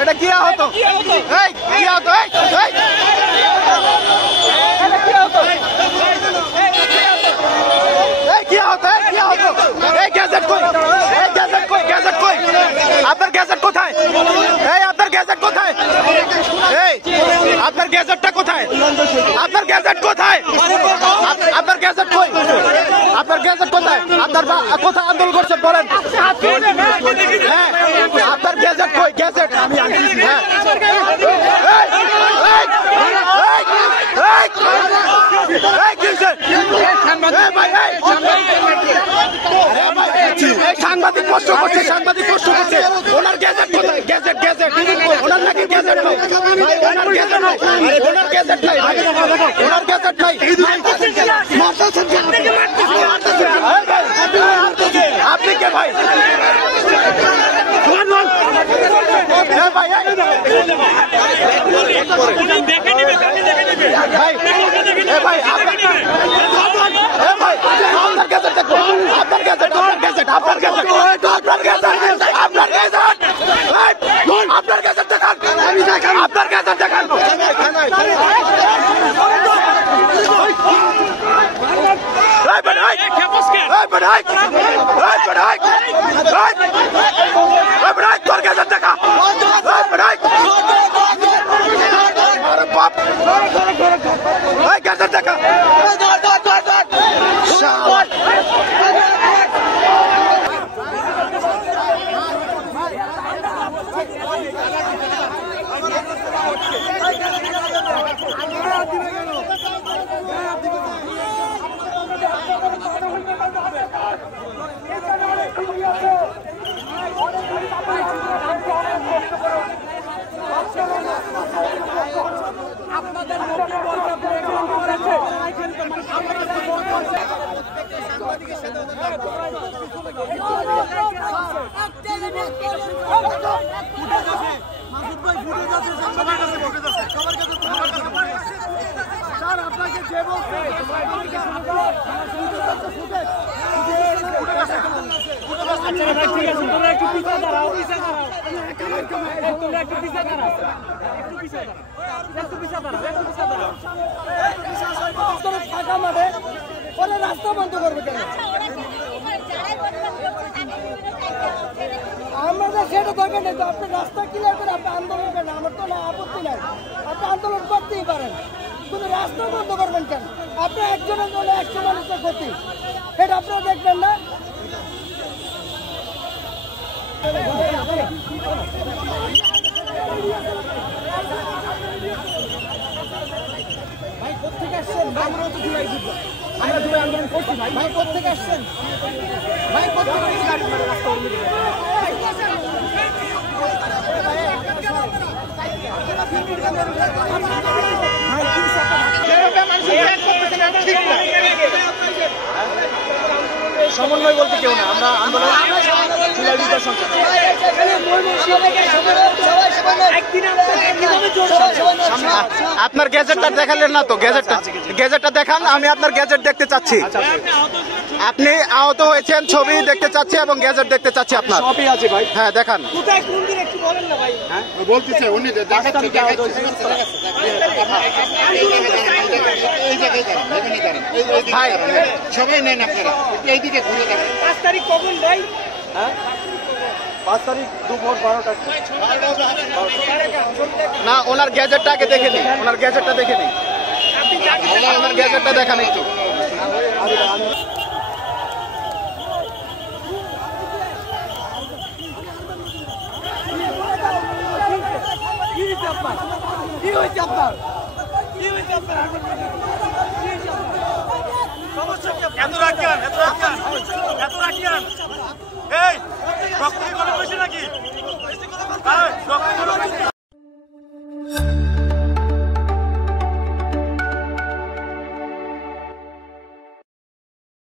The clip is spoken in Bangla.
এটা কি হতো? এই কি হতো? আপনার গ্যাজেট কোথায়? আপনার গ্যাজেট কোথায়? আপনার গ্যাজেটটা কোথায়? আপনার গ্যাজেট কোথায়? আপনার গ্যাজেট কই? আপনার গ্যাজেট কোথায়? আপনার কোথায় আন্দোলন করছেন বলেন? হ্যাঁ, আপনার গ্যাজেট কই? গ্যাজেট সাংবাদিক প্রশ্ন করছে, সাংবাদিক প্রশ্ন করছে। ওনার গ্যাজেট কোথায়? গ্যাজেট গ্যাজেট ওনার নাকি গ্যাজেট নাই, ওনার গ্যাজেট নাই, ওনার গ্যাজেট নাই, ওনার গ্যাজেট নাই। আপনি কে ভাই? রাস্তা বন্ধ করবে কেন? আমাদের সেটা দরকার নেই তো। আপনি রাস্তা ক্লিয়ার করে আপনি আন্দোলন করেন, আমার তো না আপত্তি নাই, আপনি আন্দোলন করতেই পারেন, কিন্তু রাস্তা বন্ধ করবেন কেন? আপনি একজনের জন্য 100 মানুষের ক্ষতি, এটা আপনারা দেখবেন না? ভাই কোথেকে আসছেন? আমরাও তো জুলাই দিব, আমরা জুলাই আন্দোলন করছি। ভাই ভাই কোথেকে আসছেন? ভাই কোথেকে সমন্বয় বলতে কেউ না, আমরা আন্দোলন আপনার গ্যাজেটটা দেখালেন না তো? গ্যাজেটটা দেখান, আমি আপনার গ্যাজেট দেখতে চাচ্ছি। আপনি আহত হয়েছেন, ছবি দেখতে চাচ্ছি এবং গ্যাজেট দেখতে চাচ্ছি আপনার। সবই আছে ভাই। হ্যাঁ দেখান। কোথায় কোন দিন একটু বলেন না ভাই। হ্যাঁ বলতেছে উনি দেখাচ্ছে। ভাই সবাই নেন আপনারা, এইদিকে ঘুরে দেখেন। 5 তারিখ কখন ভাই? হ্যাঁ 5 তারিখ দুপুর 12টা। না ওনার গ্যাজেটটাকে দেখে নিন, ওনার গ্যাজেটটা দেখে নিন, ওনার গ্যাজেটটা দেখান একটু। কি হয়েছে আপনার? এত রাখিয়ান এই রক্ত কি করে বসে নাকি?